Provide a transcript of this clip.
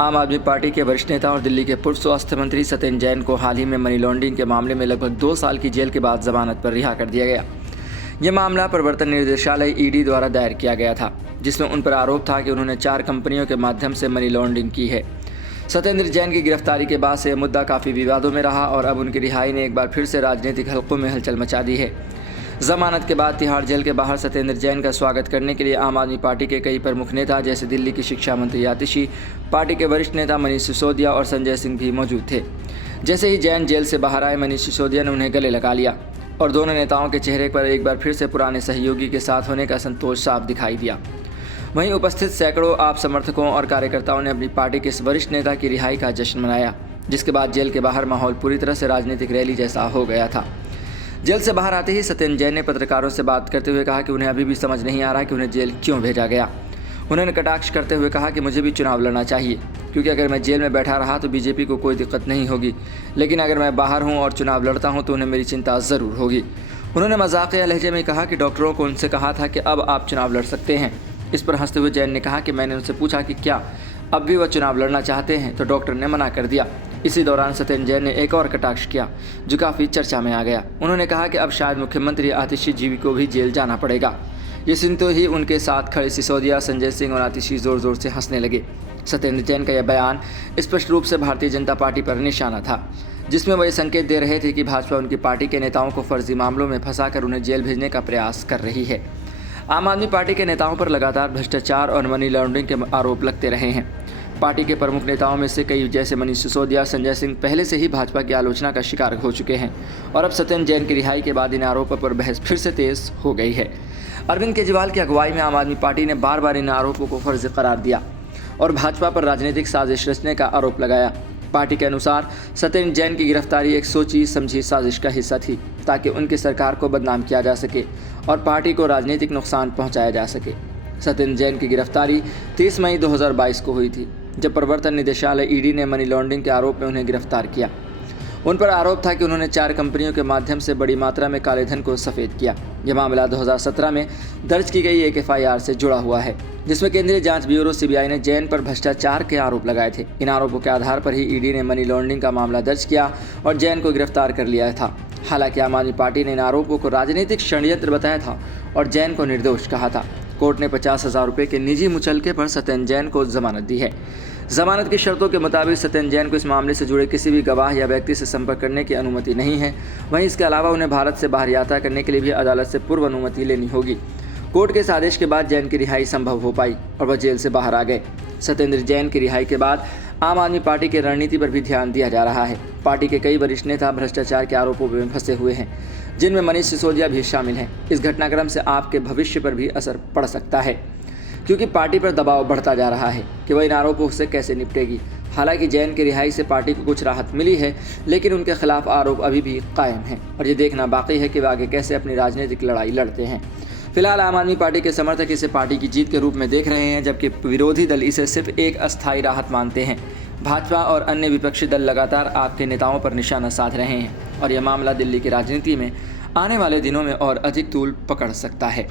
आम आदमी पार्टी के वरिष्ठ नेता और दिल्ली के पूर्व स्वास्थ्य मंत्री सत्येंद्र जैन को हाल ही में मनी लॉन्ड्रिंग के मामले में लगभग 2 साल की जेल के बाद जमानत पर रिहा कर दिया गया। यह मामला प्रवर्तन निदेशालय ईडी द्वारा दायर किया गया था, जिसमें उन पर आरोप था कि उन्होंने 4 कंपनियों के माध्यम से मनी लॉन्ड्रिंग की है। सत्येंद्र जैन की गिरफ्तारी के बाद से यह मुद्दा काफ़ी विवादों में रहा और अब उनकी रिहाई ने एक बार फिर से राजनीतिक हलकों में हलचल मचा दी है। जमानत के बाद तिहाड़ जेल के बाहर सत्येंद्र जैन का स्वागत करने के लिए आम आदमी पार्टी के कई प्रमुख नेता जैसे दिल्ली की शिक्षा मंत्री आतिशी, पार्टी के वरिष्ठ नेता मनीष सिसोदिया और संजय सिंह भी मौजूद थे। जैसे ही जैन जेल से बाहर आए, मनीष सिसोदिया ने उन्हें गले लगा लिया और दोनों नेताओं के चेहरे पर एक बार फिर से पुराने सहयोगी के साथ होने का संतोष साफ दिखाई दिया। वहीं उपस्थित सैकड़ों आप समर्थकों और कार्यकर्ताओं ने अपनी पार्टी के इस वरिष्ठ नेता की रिहाई का जश्न मनाया, जिसके बाद जेल के बाहर माहौल पूरी तरह से राजनीतिक रैली जैसा हो गया था। जेल से बाहर आते ही सत्येंद्र जैन ने पत्रकारों से बात करते हुए कहा कि उन्हें अभी भी समझ नहीं आ रहा कि उन्हें जेल क्यों भेजा गया। उन्होंने कटाक्ष करते हुए कहा कि मुझे भी चुनाव लड़ना चाहिए, क्योंकि अगर मैं जेल में बैठा रहा तो बीजेपी को कोई दिक्कत नहीं होगी, लेकिन अगर मैं बाहर हूं और चुनाव लड़ता हूं तो उन्हें मेरी चिंता ज़रूर होगी। उन्होंने मजाकिया लहजे में कहा कि डॉक्टरों को उनसे कहा था कि अब आप चुनाव लड़ सकते हैं। इस पर हंसते हुए जैन ने कहा कि मैंने उनसे पूछा कि क्या अब भी वह चुनाव लड़ना चाहते हैं, तो डॉक्टर ने मना कर दिया। इसी दौरान सत्येंद्र जैन ने एक और कटाक्ष किया जो काफ़ी चर्चा में आ गया। उन्होंने कहा कि अब शायद मुख्यमंत्री आतिशी जी को भी जेल जाना पड़ेगा। ये सुनते ही उनके साथ खड़े सिसोदिया, संजय सिंह और आतिशी ज़ोर ज़ोर से हंसने लगे। सत्येंद्र जैन का यह बयान स्पष्ट रूप से भारतीय जनता पार्टी पर निशाना था, जिसमें वह संकेत दे रहे थे कि भाजपा उनकी पार्टी के नेताओं को फर्जी मामलों में फंसाकर उन्हें जेल भेजने का प्रयास कर रही है। आम आदमी पार्टी के नेताओं पर लगातार भ्रष्टाचार और मनी लॉन्ड्रिंग के आरोप लगते रहे हैं। पार्टी के प्रमुख नेताओं में से कई जैसे मनीष सिसोदिया, संजय सिंह पहले से ही भाजपा की आलोचना का शिकार हो चुके हैं और अब सत्येंद्र जैन की रिहाई के बाद इन आरोपों पर बहस फिर से तेज हो गई है। अरविंद केजरीवाल की अगुवाई में आम आदमी पार्टी ने बार बार इन आरोपों को फर्जी करार दिया और भाजपा पर राजनीतिक साजिश रचने का आरोप लगाया। पार्टी के अनुसार सत्येंद्र जैन की गिरफ्तारी एक सोची समझी साजिश का हिस्सा थी, ताकि उनकी सरकार को बदनाम किया जा सके और पार्टी को राजनीतिक नुकसान पहुंचाया जा सके। सत्येंद्र जैन की गिरफ्तारी 30 मई 2022 को हुई थी, जब प्रवर्तन निदेशालय ईडी ने मनी लॉन्ड्रिंग के आरोप में उन्हें गिरफ्तार किया। उन पर आरोप था कि उन्होंने 4 कंपनियों के माध्यम से बड़ी मात्रा में काले धन को सफ़ेद किया। यह मामला 2017 में दर्ज की गई एक FIR से जुड़ा हुआ है, जिसमें केंद्रीय जांच ब्यूरो CBI ने जैन पर भ्रष्टाचार के आरोप लगाए थे। इन आरोपों के आधार पर ही ईडी ने मनी लॉन्ड्रिंग का मामला दर्ज किया और जैन को गिरफ्तार कर लिया था। हालांकि आम आदमी पार्टी ने इन आरोपों को राजनीतिक षड्यंत्र बताया था और जैन को निर्दोष कहा था। कोर्ट ने 50,000 रुपये के निजी मुचलके पर सत्येंद्र जैन को जमानत दी है। जमानत की शर्तों के मुताबिक सत्येंद्र जैन को इस मामले से जुड़े किसी भी गवाह या व्यक्ति से संपर्क करने की अनुमति नहीं है। वहीं इसके अलावा उन्हें भारत से बाहर यात्रा करने के लिए भी अदालत से पूर्व अनुमति लेनी होगी। कोर्ट के इस आदेश के बाद जैन की रिहाई संभव हो पाई और वह जेल से बाहर आ गए। सत्येंद्र जैन की रिहाई के बाद आम आदमी पार्टी की रणनीति पर भी ध्यान दिया जा रहा है। पार्टी के कई वरिष्ठ नेता भ्रष्टाचार के आरोपों में फंसे हुए हैं, जिनमें मनीष सिसोदिया भी शामिल हैं। इस घटनाक्रम से आपके भविष्य पर भी असर पड़ सकता है, क्योंकि पार्टी पर दबाव बढ़ता जा रहा है कि वह इन आरोपों से कैसे निपटेगी। हालांकि जैन की रिहाई से पार्टी को कुछ राहत मिली है, लेकिन उनके खिलाफ आरोप अभी भी कायम हैं और ये देखना बाकी है कि वे आगे कैसे अपनी राजनीतिक लड़ाई लड़ते हैं। फिलहाल आम आदमी पार्टी के समर्थक इसे पार्टी की जीत के रूप में देख रहे हैं, जबकि विरोधी दल इसे सिर्फ एक अस्थायी राहत मानते हैं। भाजपा और अन्य विपक्षी दल लगातार आपके नेताओं पर निशाना साध रहे हैं और यह मामला दिल्ली की राजनीति में आने वाले दिनों में और अधिक तूल पकड़ सकता है।